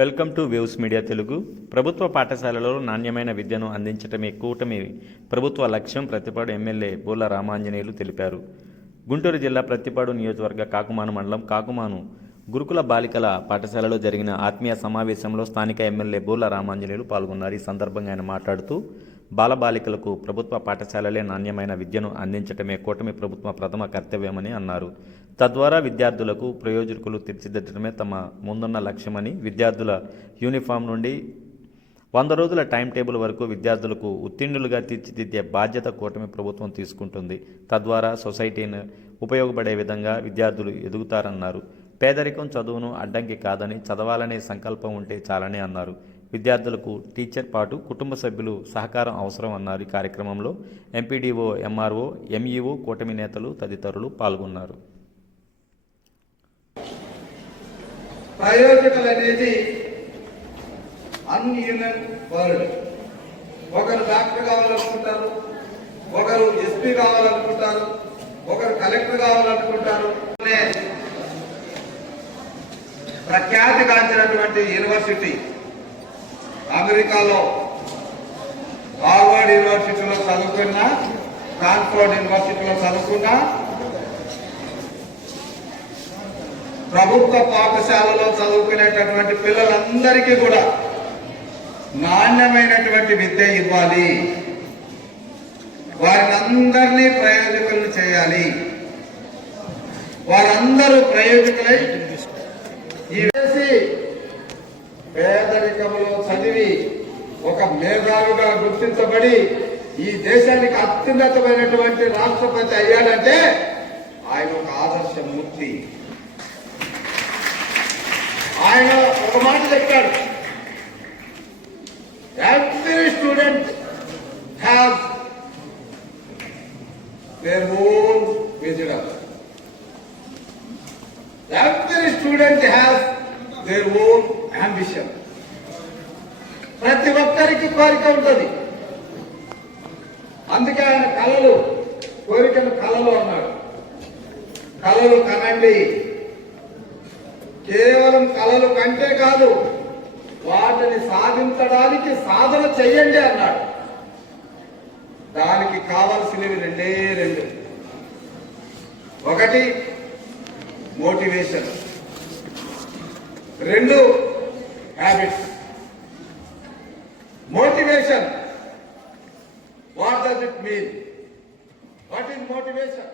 Welcome to waves media Telugu. ప్రభుత్వ పాఠశాలలో నాణ్యమైన విద్యను అందించడమే కూటమి ప్రభుత్వ లక్ష్యం ప్రతిపాడు ఎమ్మెల్యే బోర్ల రామాంజనేయులు తెలిపారు. గుంటూరు జిల్లా ప్రతిపాడు నియోజకవర్గ కాకుమాను మండలం కాకుమాను గురుకుల బాలికల పాఠశాలలో జరిగిన ఆత్మీయ సమావేశంలో స్థానిక ఎమ్మెల్యే బోర్ల రామాంజనేయులు పాల్గొన్నారు. ఈ సందర్భంగా ఆయన మాట్లాడుతూ బాలబాలికలకు ప్రభుత్వ పాఠశాలలే నాణ్యమైన విద్యను అందించడమే కూటమి ప్రభుత్వ ప్రథమ కర్తవ్యమని అన్నారు. తద్వారా విద్యార్థులకు ప్రయోజకులు తీర్చిదిద్దడమే తమ ముందున్న లక్ష్యమని, విద్యార్థుల యూనిఫామ్ నుండి 100 రోజుల టైం టేబుల్ వరకు విద్యార్థులకు ఉత్తీర్ణులుగా తీర్చిదిద్దే బాధ్యత కూటమి ప్రభుత్వం తీసుకుంటుంది. తద్వారా సొసైటీని ఉపయోగపడే విధంగా విద్యార్థులు ఎదుగుతారన్నారు. పేదరికం చదువును అడ్డంకి కాదని, చదవాలనే సంకల్పం ఉంటే చాలని అన్నారు. విద్యార్థులకు టీచర్ పాటు కుటుంబ సభ్యులు సహకారం అవసరం అన్నారు. ఈ కార్యక్రమంలో ఎంపీడీఓ, ఎంఆర్ఓ, ఎంఈఓ, కూటమి నేతలు తదితరులు పాల్గొన్నారు. ప్రయోజకులు అనేది అన్యూనన్ వర్డ్. ఒకరు డాక్టర్ కావాలనుకుంటారు, ఒకరు ఎస్పీ కావాలనుకుంటారు, ఒకరు కలెక్టర్ కావాలనుకుంటారు. ప్రఖ్యాతిగాంచినటువంటి యూనివర్సిటీ అమెరికాలో హార్వర్డ్ యూనివర్సిటీలో చదువుకున్నా, స్టాన్ఫోర్డ్ యూనివర్సిటీలో చదువుకున్నా, ప్రభుత్వ పాఠశాలలో చదువుకునేటటువంటి పిల్లలందరికీ కూడా నాణ్యమైనటువంటి విద్య ఇవ్వాలి. వారిని అందరినీ ప్రయోజకులను చేయాలి. వారందరూ ప్రయోజకులై పేదరికంలో చదివి ఒక మేధావిగా గుర్తించబడి ఈ దేశానికి అత్యున్నతమైనటువంటి రాష్ట్రపతి అయ్యాడంటే ఆయన ఒక ఆదర్శమూర్తి. ఆయన ఒక మాట చెప్పాడు, every student has their own vision, every student has their own ambition. ప్రతి ఒక్కరికి కోరిక ఉంటుంది. అందుకే ఆయన కళలు, కోరికలు కళలు అన్నాడు. కళలు కనండి, కేవలం కళలు కంటే కాదు, వాటిని సాధించడానికి సాధన చెయ్యండి అన్నాడు. దానికి కావాల్సినవి రెండు. ఒకటి motivation, 2 habits. Motivation, what does it mean? What is motivation?